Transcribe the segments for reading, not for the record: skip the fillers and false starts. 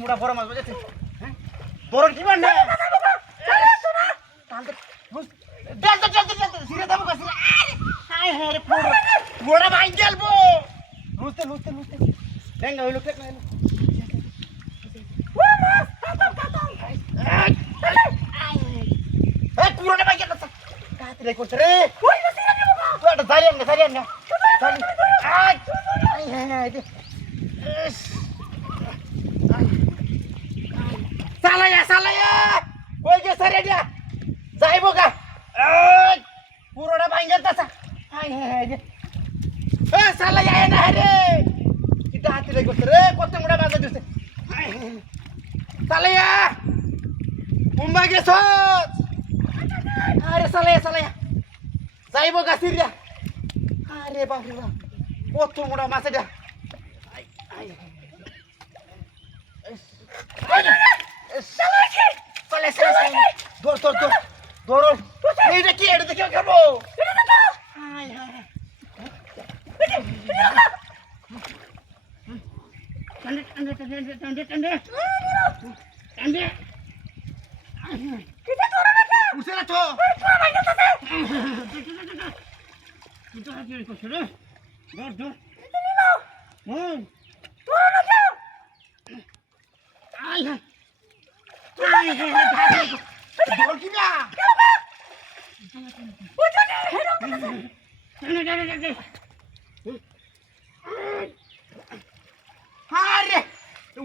মুড়া বড় মাছ বাজেছে তোর কি মানে বড় ভাই গেলবো লুচতে লুচতে লুচতে দেঙ্গা হইলো কেক না কুড়োটা ভাই গেল কাতে রে করতে রে তুই একটা জারিয়ান না জারিয়ান না সালায়া সালায়া কই গেছে রে দিয়া যাইবো গা পুরোটা ভাঙ্গা তাছা হাই হাই এ সালায়া না রে কিটা হাতি রে করতে রে কত মোড়া বাজা দিছে সালায়া মুম্বাই গেছস আরে সালায়া সালায়া যাইবো গা সিরিয়া আরে বাপ রে বাপ কত মোড়া মাছ এটা দৌড় দৌড় দৌড় দৌড় এইটা কি এটা দেখে খাবো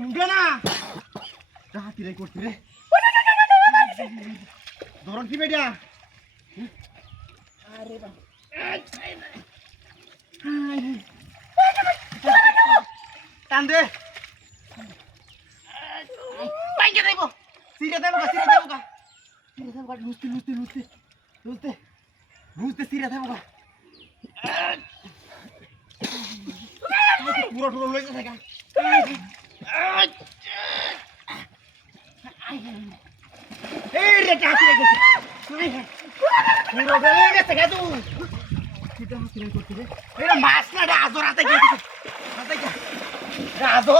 উঠে না হাতি রে করতে রে ধরন কি বেটা আরে টান দে পাইকে দেব সিরে দেব গা সিরে দেব গা সিরে দেব গা লুচতে লুচতে লুচতে লুচতে লুচতে সিরে দেব গা পুরো পুরো লইতে থাকা এই রে কাছে গেছে পুরো বেলে গেছে গা তুই কিটা হাতে করতে রে এরা মাছ না রাজো রাতে গেছে রাতে গেছে রাজো